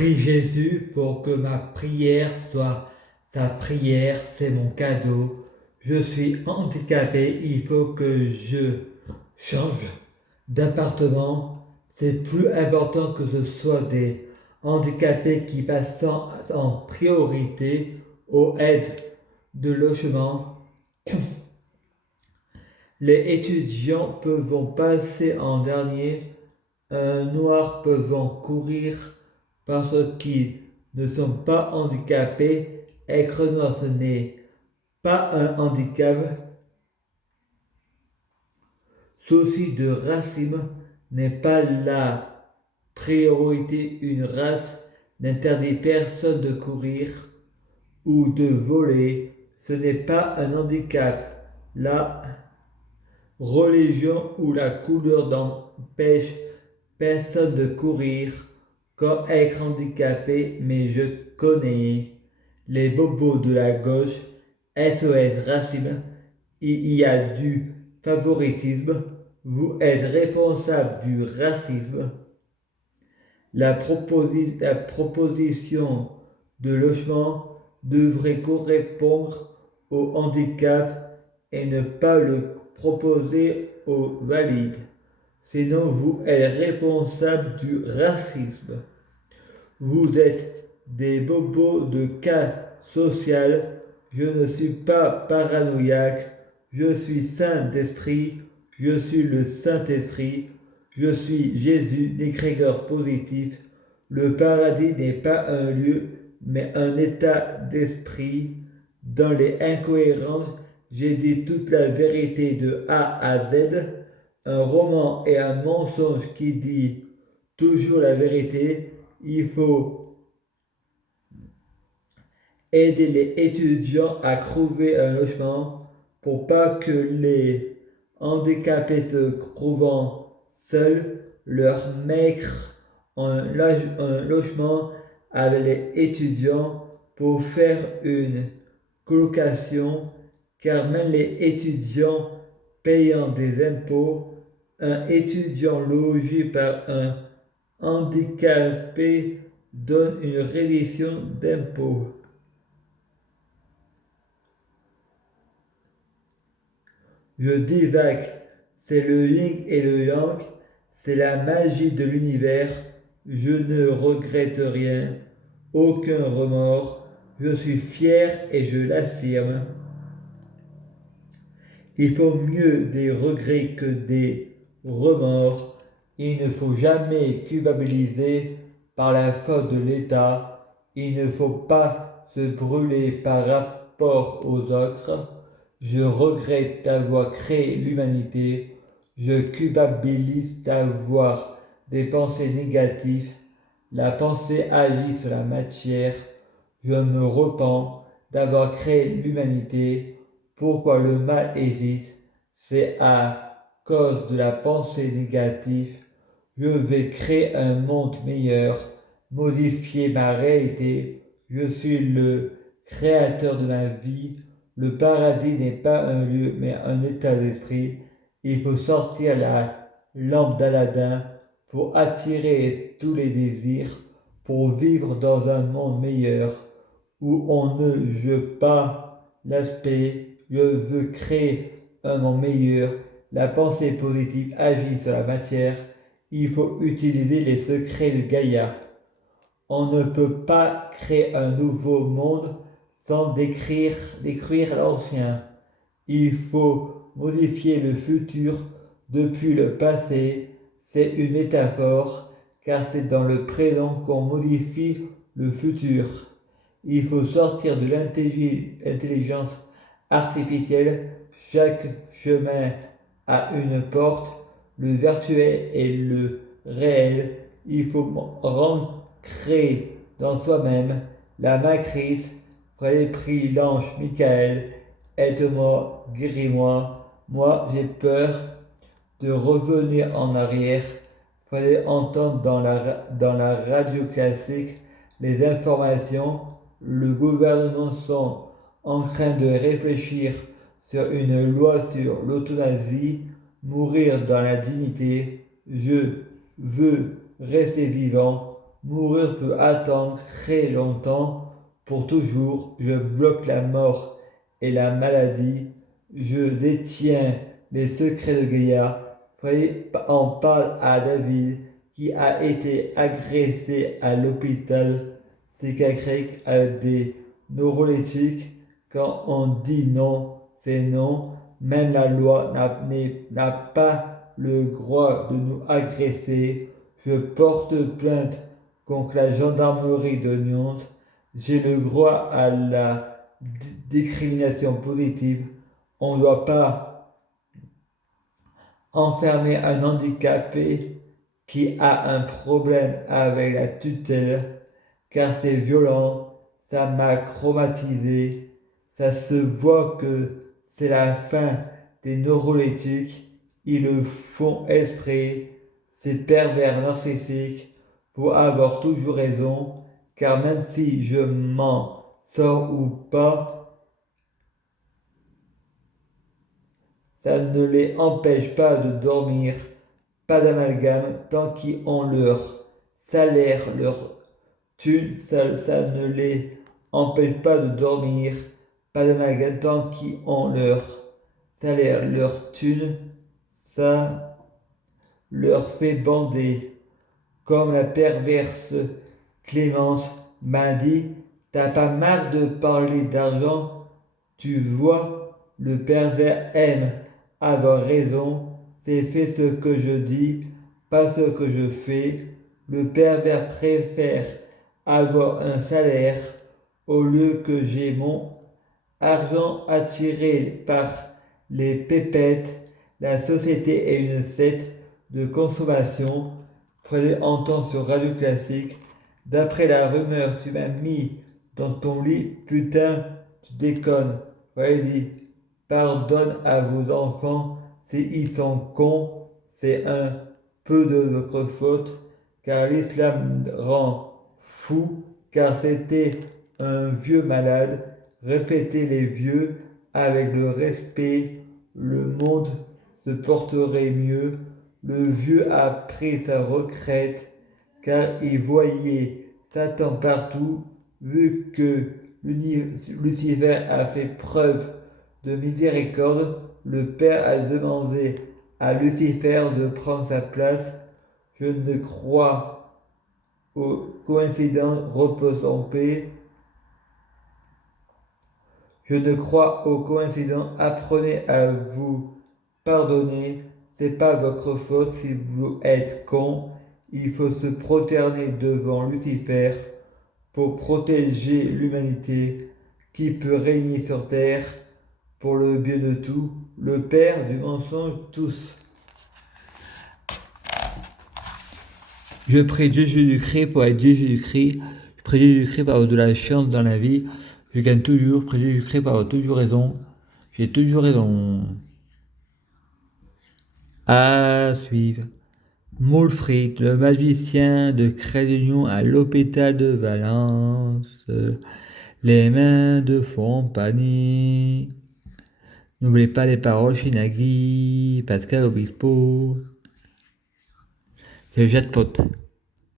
prie Jésus pour que ma prière soit sa prière, c'est mon cadeau. Je suis handicapé, il faut que je change d'appartement. C'est plus important que ce soit des handicapés qui passent en priorité aux aides de logement. Les étudiants peuvent passer en dernier, un noir peuvent courir parce qu'ils ne sont pas handicapés. Être noir, ce n'est pas un handicap. Souci de racisme n'est pas la priorité. Une race n'interdit personne de courir ou de voler. Ce n'est pas un handicap. La religion ou la couleur n'empêche personne de courir comme être handicapé, mais je connais les bobos de la gauche, SOS racisme, il y a du favoritisme, vous êtes responsable du racisme. La proposition de logement devrait correspondre au handicap et ne pas le proposer aux valides. Sinon, vous êtes responsable du racisme. Vous êtes des bobos de cas social. Je ne suis pas paranoïaque. Je suis saint d'esprit. Je suis le Saint-Esprit. Je suis Jésus, d'égrégore positif. Le paradis n'est pas un lieu, mais un état d'esprit. Dans les incohérences, j'ai dit toute la vérité de A à Z. Un roman et un mensonge qui dit toujours la vérité. Il faut aider les étudiants à trouver un logement pour pas que les handicapés se trouvant seuls leur mettre un logement avec les étudiants pour faire une colocation, car même les étudiants payant des impôts, un étudiant logé par un handicapé donne une réduction d'impôts. Je divague, c'est le yin et le yang, c'est la magie de l'univers. Je ne regrette rien, aucun remords. Je suis fier et je l'affirme. Il faut mieux des regrets que des remords. Il ne faut jamais culpabiliser par la faute de l'État. Il ne faut pas se brûler par rapport aux autres. Je regrette d'avoir créé l'humanité. Je culpabilise d'avoir des pensées négatives. La pensée agit sur la matière. Je me repens d'avoir créé l'humanité. Pourquoi le mal existe? C'est à cause de la pensée négative. Je vais créer un monde meilleur, modifier ma réalité. Je suis le créateur de ma vie. Le paradis n'est pas un lieu, mais un état d'esprit. Il faut sortir la lampe d'Aladin pour attirer tous les désirs, pour vivre dans un monde meilleur où on ne joue pas l'aspect. Je veux créer un monde meilleur. La pensée positive agit sur la matière. Il faut utiliser les secrets de Gaïa. On ne peut pas créer un nouveau monde sans détruire l'ancien. Il faut modifier le futur depuis le passé. C'est une métaphore, car c'est dans le présent qu'on modifie le futur. Il faut sortir de l'intelligence artificielle. Chaque chemin a une porte, le virtuel et le réel. Il faut rentrer dans soi-même. La matrice, prenez prix l'ange Michael, aide-moi, guéris-moi. Moi, j'ai peur de revenir en arrière. Fallait entendre dans la radio classique les informations. Le gouvernement sont en train de réfléchir sur une loi sur l'euthanasie, mourir dans la dignité. Je veux rester vivant. Mourir peut attendre très longtemps, pour toujours. Je bloque la mort et la maladie. Je détiens les secrets de Gaïa. Freddy en parle à David, qui a été agressé à l'hôpital psychiatrique avec des neuroleptiques. Quand on dit non, c'est non. Même la loi n'a pas le droit de nous agresser. Je porte plainte contre la gendarmerie de Nyons. J'ai le droit à la discrimination positive. On ne doit pas enfermer un handicapé qui a un problème avec la tutelle, car c'est violent, ça m'a traumatisé, ça se voit que c'est la fin des neuroleptiques, ils le font exprès, ces pervers narcissiques, pour avoir toujours raison, car même si je m'en sors ou pas, ça ne les empêche pas de dormir, pas d'amalgame, tant qu'ils ont leur salaire, leur thune, ça ne les empêche pas de dormir, pas d'amalgame, tant qu'ils ont leur salaire, leur thune, ça leur fait bander. Comme la perverse Clémence m'a dit, t'as pas marre de parler d'argent, tu vois, le pervers aime avoir raison, c'est fait ce que je dis, pas ce que je fais. Le pervers préfère avoir un salaire au lieu que j'ai mon argent attiré par les pépettes. La société est une secte de consommation. Freddy entend sur Radio Classique. D'après la rumeur, tu m'as mis dans ton lit. Putain, tu déconnes. Freddy, pardonne à vos enfants s'ils sont cons. C'est un peu de votre faute, car l'islam rend fou, car c'était un vieux malade. Respectez les vieux, avec le respect, le monde se porterait mieux. Le vieux a pris sa retraite, car il voyait Satan partout, vu que Lucifer a fait preuve de miséricorde. Le Père a demandé à Lucifer de prendre sa place. Je ne crois aux coïncidences, repose en paix. Je ne crois aux coïncidences, apprenez à vous pardonner, c'est pas votre faute si vous êtes con, il faut se prosterner devant Lucifer pour protéger l'humanité qui peut régner sur terre pour le bien de tout, le Père du mensonge tous. Je prie Dieu Jésus-Christ pour être Dieu Jésus-Christ, je prie Dieu Jésus-Christ pour avoir de la chance dans la vie. Je gagne toujours, prie Dieu Jésus-Christ pour avoir toujours raison. J'ai toujours raison. À suivre. Moulfried, le magicien de Crédunion à l'hôpital de Valence. Les mains de Fompani. N'oubliez pas les paroles Shinagi, Pascal Obispo. C'est le jackpot.